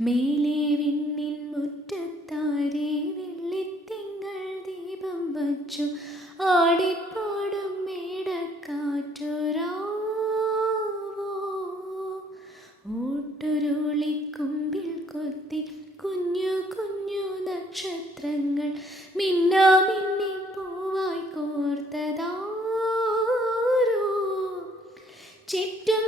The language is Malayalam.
മേലെ വിണ്ണിൻ മുറ്റത്താരെ വെള്ളിത്തിങ്കൾ ദീപം വച്ചു ആടിപ്പാടും മേടക്കാറ്റൊരാവോ ഓട്ടുരുളിക്കുമ്പിൽ കൊത്തി കുഞ്ഞു കുഞ്ഞു നക്ഷത്രങ്ങൾ മിന്നാമിന്നി പൂവായി കോർത്തതാരോ ചുറ്റും